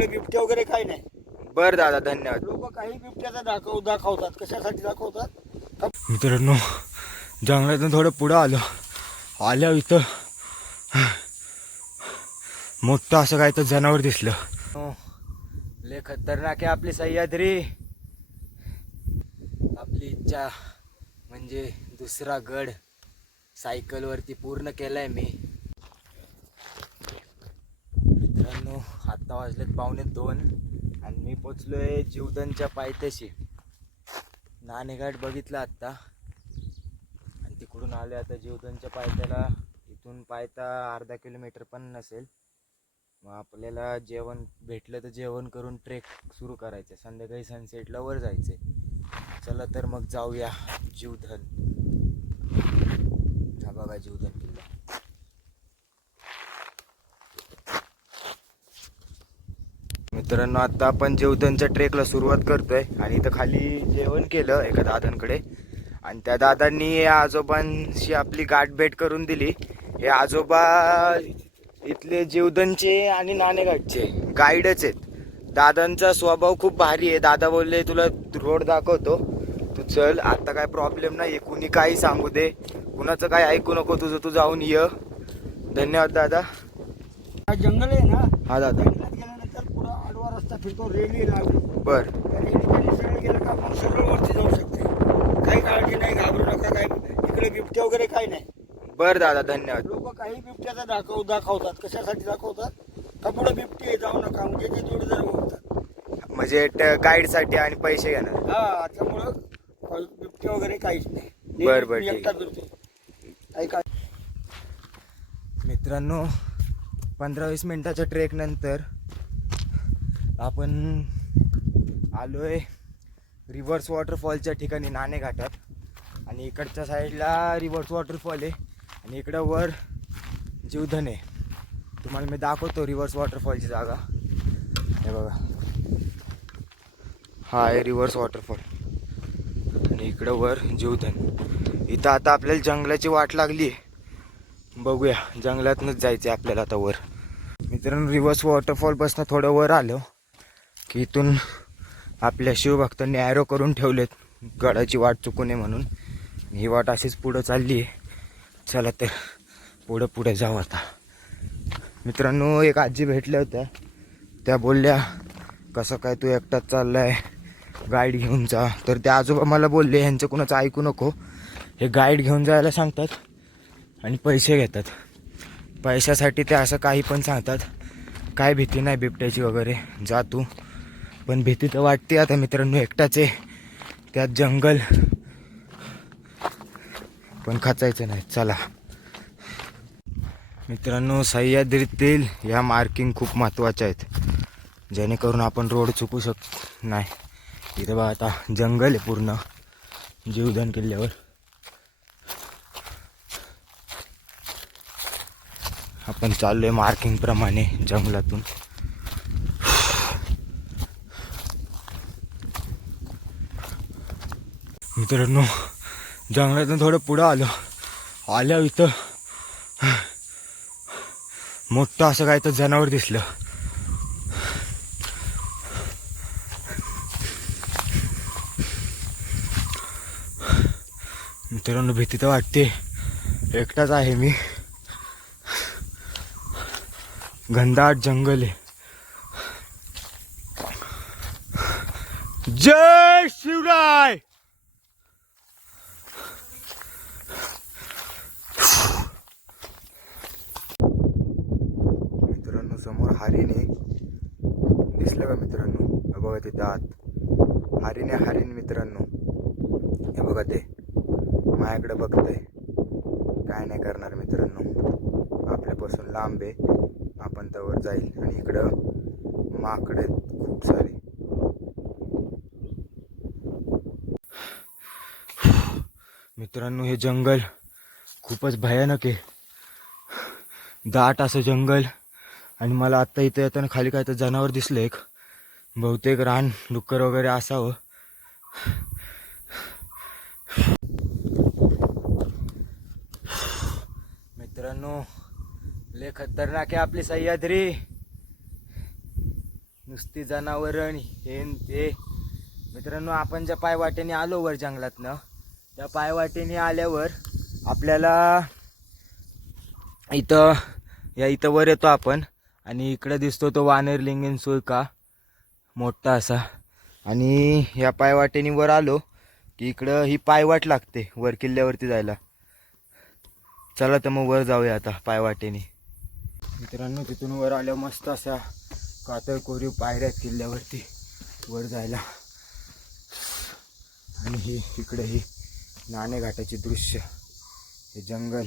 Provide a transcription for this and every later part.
इकडे बिबट्या वगैरे काही नाही. बर दादा धन्यवाद. लोक काही बिबट्याचा दाखव दाखवतात. कशासाठी दाखवतात? मित्रांनो जंगलातून थोडं पुढं आलो. आल्या इथं मोठं असं काय तर जनावर दिसलं. हो, लय खतरनाक आहे आपली सह्याद्री. आपली इच्छा म्हणजे दुसरा गड. सायकलवरती पूर्ण केलाय मी. मित्रांनो आता वाजलेत पावणे दोन. आणि मी पोचलो आहे जीवधनच्या पायथ्याशी. नाणेघाट बघितला आत्ता. आणि तिकडून आले आता जीवधनच्या पायथ्याला. इथून पायथा अर्धा किलोमीटर पण नसेल. मग आपल्याला जेवण भेटलं तर जेवण करून ट्रेक सुरू करायचं संध्याकाळी सनसेटला वर जायचं चला तर मग जाऊया जीवधन. हा बघा जीवधन किल्ला मित्रांनो आता आपण जेवधनच्या ट्रेकला सुरुवात करतोय. आणि इथं खाली जेवण केलं एका दादांकडे. आणि त्या दादांनी या आजोबांशी आपली गाठ भेट करून दिली. हे आजोबा इथले जीवधनचे आणि नाणेघाटचे गाईडच आहेत. दादांचा स्वभाव खूप भारी आहे. दादा बोलले तुला रोड दाखवतो. तू चल आता काय प्रॉब्लेम नाही कुणी काही सांगू दे. कुणाचं काय ऐकू नको. तुझं तू जाऊन ये. धन्यवाद दादा. हा जंगल आहे ना? हा दादा. फिरतो रेल्वे लागली बर. सरळ गेलं का आपण सरळ वरती जाऊ शकते. काही काळजी नाही घाबरू नका काय इकडे बिबट्या वगैरे काही नाही. बर दादा धन्यवाद. लोक काही बिबट्याचा दाखव दाखवतात. कशासाठी दाखवतात? का पुढे बिबटी आहे, जाऊ नका म्हणजे ते जोडीदार बघतात म्हणजे गाईडसाठी आणि पैसे घेणार. हा त्यामुळं बिबट्या वगैरे काहीच नाही. बर, बर, काय मित्रांनो पंधरा वीस मिनिटाच्या ट्रेक आपण आपण आलोय रिव्हर्स वॉटरफॉलच्या ठिकाणी नाणे घाटात आणि इकडच्या साईडला रिव्हर्स वॉटरफॉल आहे. आणि इकडं वर जीवधन आहे. तुम्हाला मी दाखवतो रिव्हर्स वॉटरफॉलची जागा. हे बघा. हा आहे रिव्हर्स वॉटरफॉल. आणि इकडं वर जीवधन. इथं आता आपल्याला जंगलाची वाट लागली आहे. बघूया. जंगलातूनच जायचं आहे आपल्याला आता वर. मित्रांनो रिव्हर्स वॉटरफॉलपासून थोडं वर आलो. की इथून आपल्या शिवभक्तांनी ॲरो करून ठेवलेत. गडाची वाट चुकू नये म्हणून. ही वाट अशीच पुढं चालली आहे. चला तर पुढं पुढे जाऊ आता. मित्रांनो एक आजी भेटल्या होत्या. त्या बोलल्या कसं काय तू एकटाच चाललाय? गाईड घेऊन जा. तर त्या आजोबा मला बोलले ह्यांचं कुणाचं ऐकू नको. हे गाईड घेऊन जायला सांगतात आणि पैसे घेतात. पैशासाठी ते असं काही पण सांगतात. काय भीती नाही बिबट्याची वगैरे. जा तू. पण भीती तर वाटते आता मित्रांनो एकटाच आहे. त्यात जंगल. पण खचायचं नाही. चला. मित्रांनो सह्याद्रीतील या मार्किंग खूप महत्त्वाच्या आहेत. जेणेकरून आपण रोड चुकू शक नाही. इथं बघा आता जंगल आहे पूर्ण. जीवदान किल्ल्यावर. आपण चाललो आहे मार्किंगप्रमाणे जंगलातून. मित्रांनो जंगलातून थोडं पुढं आलो. आल्या इथं मोठं असं काय तर जनावर दिसलं. मित्रांनो भीती तर वाटते. एकटाच आहे मी. घनदाट जंगल आहे. जय शिवराय! मित्रांनो दिसलं का मित्रांनो. हे बघा ते दात. हरिणे हरिण मित्रांनो. हे बघा ते. माझ्याकडे बघतंय. काय नाही करणार मित्रांनो. आपल्यापासून लांब आहे. आपण त्यावर जाईल. आणि इकडं माकडे आहेत खूप सारे. मित्रांनो हे जंगल खूपच भयानक आहे. दाट असं जंगल. आणि मला आत्ता इथं येताना खाली काय तर जनावर दिसलं एक. बहुतेक रान डुक्कर वगैरे असावं. मित्रांनो लय खतरनाक आहे आपली सह्याद्री. नुसती जनावरण हे ते. मित्रांनो आपण ज्या पायवाटेने आलो वर जंगलातनं त्या पायवाटेने आल्यावर आपल्याला इथं या इथं वर येतो आपण. आणि इकडं दिसतो तो वानरलिंगन सुळका मोठा असा. आणि या पायवाटेने वर आलो की इकडं ही पायवाट लागते वर किल्ल्यावरती जायला. चला तर मग वर जाऊया आता पायवाटेने. मित्रांनो तिथून वर आल्यावर मस्त अशा कातळ कोरीव पायऱ्या आहेत किल्ल्यावरती वर जायला. आणि हे इकडे ही नाणे घाटाचे दृश्य हे जंगल.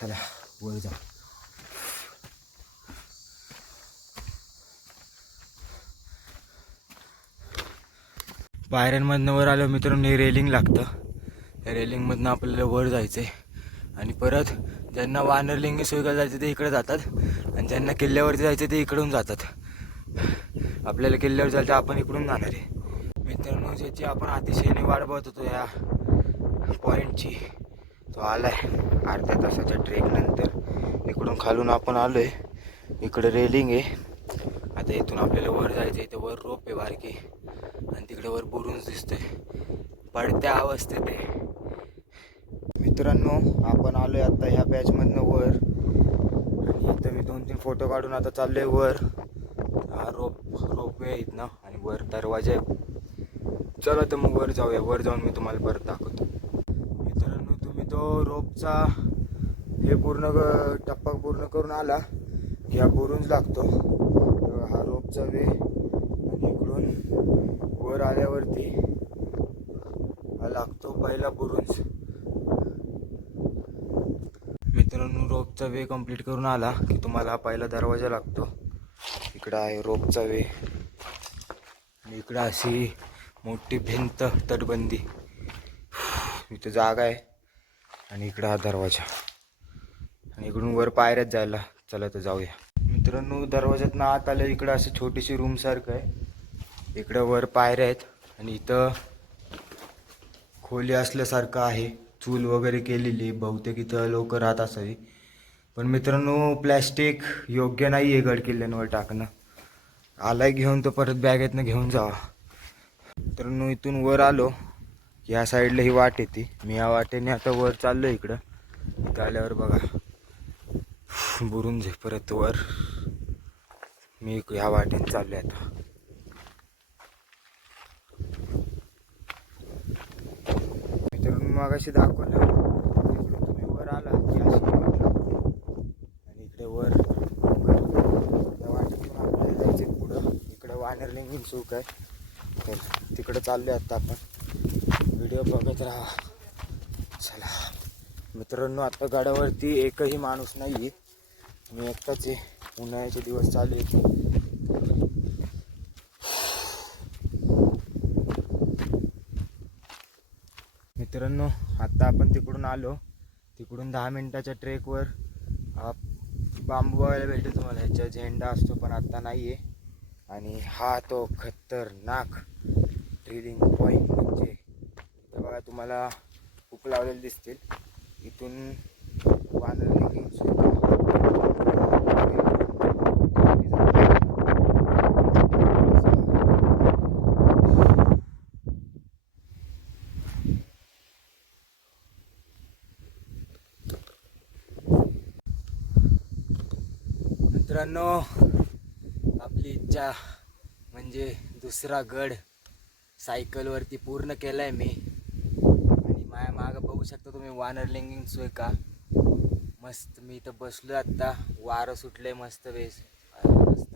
चला. वर जाऊ पायऱ्यांमधनं वर आलं मित्रांनो हे रेलिंग लागतं. रेलिंगमधनं आपल्याला वर जायचं आहे आणि परत ज्यांना वानरलिंगी सोयगा जायचं ते इकडे जातात. आणि ज्यांना किल्ल्यावरती जायचं ते इकडून जातात. आपल्याला किल्ल्यावर जायचं आपण इकडून जाणार आहे. मित्रांनो ज्याची आपण अतिशयने वाट बघत होतो या पॉईंटची तो आलाय अर्ध्या तासाच्या ट्रेकनंतर इकडून खालून आपण आलो आहे इकडं रेलिंग आहे. आता इथून आपल्याला वर जायचं इथे वर रोप आहे बारकी. आणि तिकडे वर बुरुंज दिसतोय. पडत्या अवस्थेत आहे. मित्रांनो आपण आलो आहे आता ह्या बॅचमधनं वर. आणि इथं मी दोन तीन फोटो काढून आता चाललो आहे वर. हा रोप रोपवे आहे इथनं. आणि वर दरवाजा आहे. चला तर मग वर जाऊया. वर जाऊन मी तुम्हाला परत दाखवतो. तो रोपचा हे पूर्ण क- टप्पा पूर्ण करून आला की हा बुरुंज लागतो. हा रोपचा वे आणि इकडून वर आल्यावरती हा लागतो पहिला बुरुंज. मित्रांनो रोपचा वे कंप्लीट करून आला की तुम्हाला हा पहिला दरवाजा लागतो. इकडं आहे रोपचा वे. आणि इकडं अशी मोठी भिंत तटबंदी. इथं जागा आहे. आणि इकडं हा दरवाजा. आणि इकडून वर पायऱ्यात जायला चला तर जाऊया. मित्रांनो दरवाज्यातनं आत आलं इकडं असं छोटीशी रूम सारखं आहे. इकडं वर पायऱ्या आहेत आणि इथं खोली असल्यासारखं आहे. चूल वगैरे केलेली बहुतेक इथं लोक राहत असावी. पण मित्रांनो प्लॅस्टिक योग्य नाही आहे गड किल्ल्यांवर टाकणं. आलाय घेऊन तो परत बॅगेतनं घेऊन जावा. मित्रांनो इथून वर आलो. या साईडला ही वाट येते. मी या वाटेने आता वर चाललो इकडं. इथं आल्यावर बघा. बुरून झे परत वर. मी ह्या वाटेने चाललो आता. मित्रांनो मग अशी दाखवलं तुम्ही वर आला की अशी वाट लागते. आणि इकडे वर त्या वाटेतून आपल्याला पुढं. इकडं वानरलिंग चूक आहे. तर तिकडं चाललोय आता आपण. व्हिडिओ बघत राहा. चला. मित्रांनो आता गाड्यावरती एकही माणूस नाही आहे मी एकटाच आहे. उन्हाळ्याचे दिवस चालू आहेत. मित्रांनो आता आपण तिकडून आलो. तिकडून दहा मिनिटाच्या ट्रेकवर बांबू बघायला भेटतो तुम्हाला. ह्याचा झेंडा असतो पण आता नाही आहे आणि हा तो खतरनाक ड्रिलिंग पॉईंट तुम्हाला खूप लावलेले दिसतील. इथून मित्रांनो आपली इच्छा म्हणजे दुसरा गड सायकलवरती पूर्ण केलाय मी. माझ्या मागं बघू शकता तुम्ही वानरलिंगिंग सोय का? मस्त मी इथं बसलो आत्ता. वारं सुटलंय मस्त बेस. मस्त.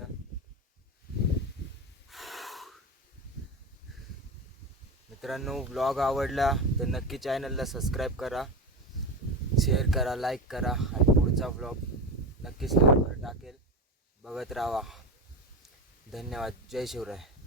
मित्रांनो ब्लॉग आवडला तर नक्की चॅनलला सबस्क्राईब करा. शेअर करा लाईक करा आणि पुढचा ब्लॉग नक्कीच लवकर टाकेल. बघत राहा. धन्यवाद. जय शिवराय.